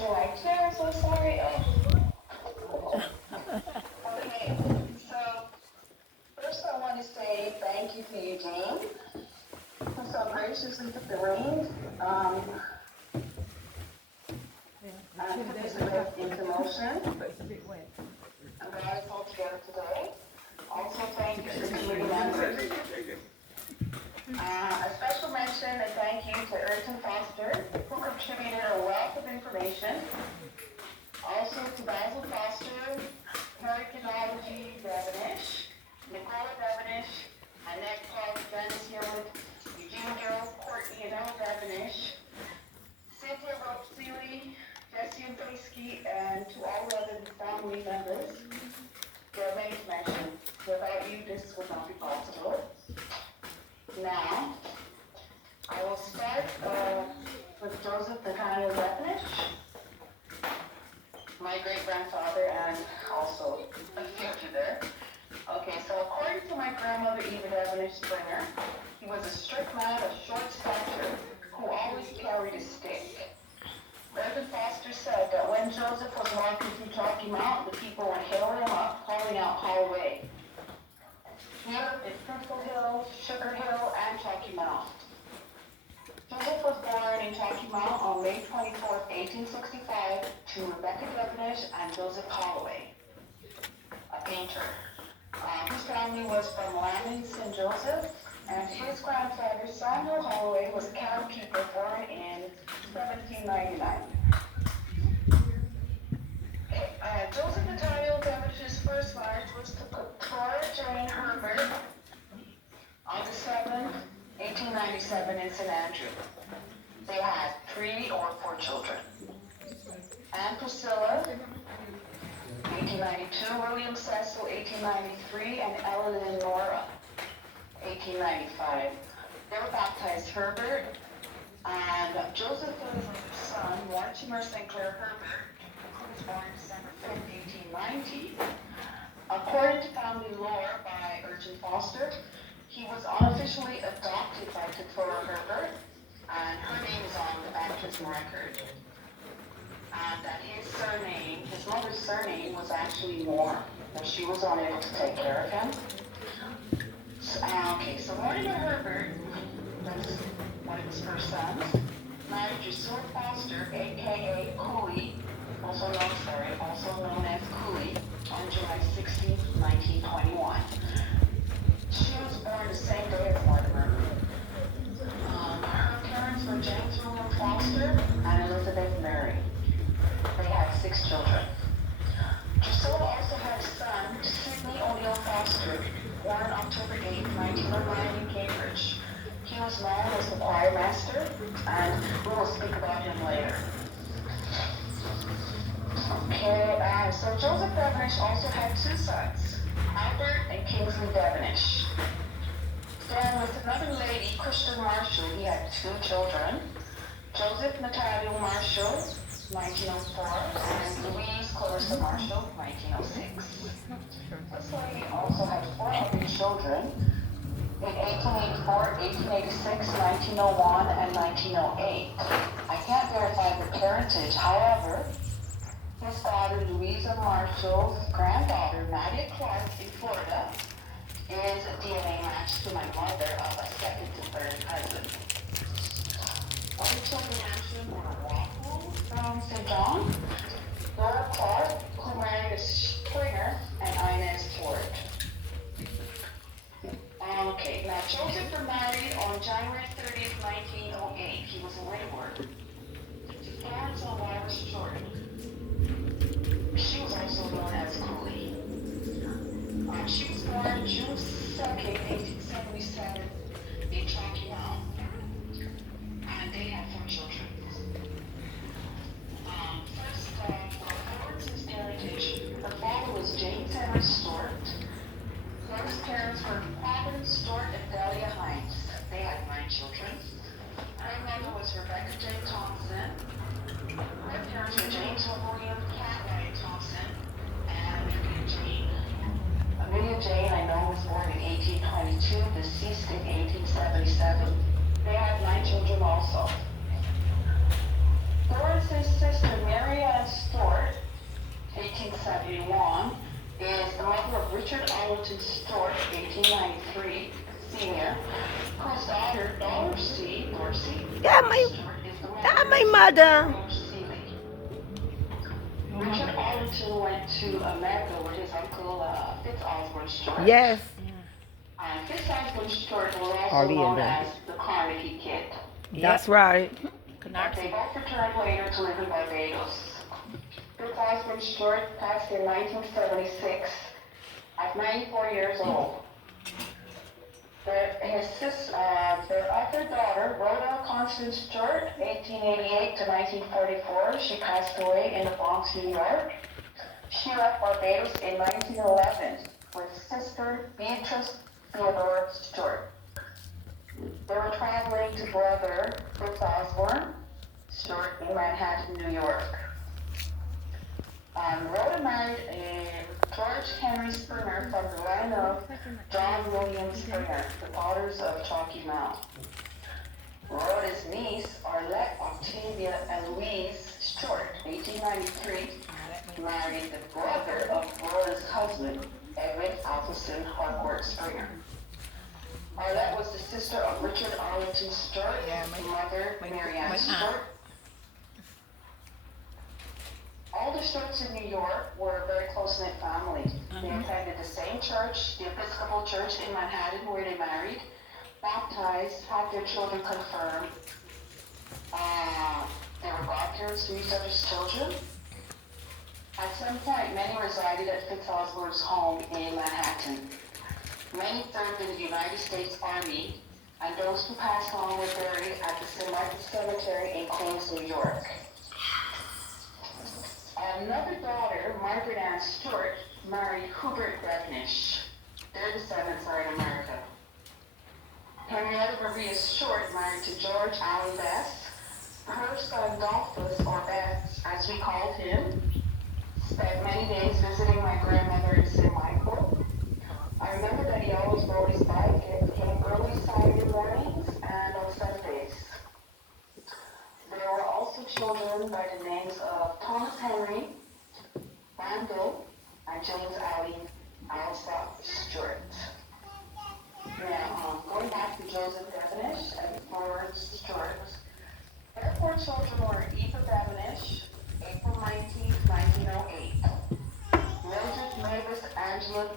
July 2nd, I'm so sorry. Okay, so first I want to say thank you to Eugene, who so graciously took the reins and put this event into motion. I'm glad it's all together today. Also, thank you to the committee members. A special mention and thank you to Ayrton Foster, who contributed a wealth of information. Also to Basil Foster, Hurricanology Devonish, Nicola Devonish, Annette Clark, Dennis Hewitt, Eugene Gill, Courtney and Elle Devonish, Cynthia Roach Seeley, Jesse and Faisky, and to all the other family members. Their names mentioned. Without you, this would not be possible. Now, I will start with Joseph Nathaniel Devonish, my great-grandfather and also a fugitive. Okay, so according to my grandmother Eva Devonish Springer, he was a strict man of short stature who always carried a stick. Reverend Foster said that when Joseph was walking through Chalky Mountain, the people would hail him up, calling out, "Hallway." Here is Crystal Hill, Sugar Hill, and Chalky Mountain. Joseph was born in Chalky Mountain on May 24, 1865, to Rebecca Devonish and Joseph Holloway, a painter. His family was from Landing, St. Joseph, and his grandfather, Samuel Holloway, was a cattle keeper born in 1799. Joseph Nathaniel Devonish's first marriage was to Cora Jane Herbert on the 7th, 1897 in St. Andrew. They had 3 or 4 children. Anne Priscilla, 1892, William Cecil, 1893, and Ellen Nora, 1895. They were baptized Herbert, and Joseph was his son, Mortimer St. Clair Herbert, who was born December 5th, 1890. According to family lore by Urchin Foster, he was unofficially adopted by Keturah Herbert, and her name is on the baptism record. And that his surname, his mother's surname, was actually Moore, but she was unable to take care of him. So Mortimer Herbert, that's one of his first sons, married to Stuart Foster, aka Cooley, also known as Cooley, on July 16, 1921. She was born the same day as Mortimer. Her parents were James William Foster and Elizabeth Mary. They had 6 children. Drusilla also had a son, Sidney O'Neill Foster, born October 8, 1909 in Cambridge. He was known as the choir master, and we will speak about him later. Okay, so Joseph Devonish also had 2 sons, Albert and Kingsley Devonish. Then with another lady, Christian Marshall, he had 2 children, Joseph Nathaniel Marshall, 1904, and Louise Clarissa Marshall, 1906. This lady also had 4 other children in 1884, 1886, 1901, and 1908. I can't verify the parentage, however, his daughter Louisa Marshall's granddaughter, Nadia Clark, in Florida, is a DNA match to my mother of a second to third cousin. Other children mentioned were Waffle from St. John, Laura Clark, who married a Springer, and Inez Ford. Okay, now Joseph was married on January 30th, 1908. He was a wayward. To Florence Elvira Stuart. She was also known as Cooley. She was born June 2nd, 1877 in Chalky Mountain. And they had 4 children. First, for Florence's parentage, her father was James Henry Stuart. Florence's parents were Providence Stuart and Delia Hines. They had 9 children. Her mother was Rebecca J. Thompson. Her parents were James William Catley Thompson and Amelia Jane. Amelia Jane, I know, was born in 1822, deceased in 1877. They had 9 children also. Florence's sister Mary Got my, Stuart is the got mother. my mother. Richard Arlington went to America with his uncle Fitzosborne Stuart. Yes. Fitzosborne Stuart was also Harvey and known them. as the Carnegie Kid. That's right. But they both returned later to live in Barbados. Fitzosborne Stuart passed in 1976 at 94 years old. Their other daughter, Rhoda Constance Stuart, 1888 to 1944, she passed away in the Bronx, New York. She left Barbados in 1911 with sister Beatrice Theodore Stuart. They were traveling to brother Fritz Osborne Stuart in Manhattan, New York. Rhoda married George Henry Springer from the line of John William Springer, the daughters of Chalky Mount. Rhoda's niece, Arlette Octavia Eloise Stuart, 1893, married the brother of Rhoda's husband, Edwin Alphonson Harcourt Springer. Arlette was the sister of Richard Arlington Stuart, mother Marianne Stuart. All the Stuarts in New York were a very close-knit family. They attended the same church, the Episcopal Church in Manhattan, where they married, baptized, had their children confirmed. They were godparents to each other's children. At some point, many resided at Fitzosborne's home in Manhattan. Many served in the United States Army, and those who passed on were buried at the St. Michael's Cemetery in Queens, New York. Another daughter, Margaret Ann Stuart, married Hubert Devonish. Their descendants are in America. Henrietta Maria Stuart married to George Allen Bess. Her son Dolphus, or Bess, as we called him, spent many days visiting my grandmother in St. Michael. I remember that he always rode his bike and came early Saturday mornings and on Sundays. There were also children by the names of Thomas Henry, Randall, and James Alsop Stuart. Now, going back to Joseph Devonish and Florence Stuart, their four children were